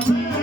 Amen.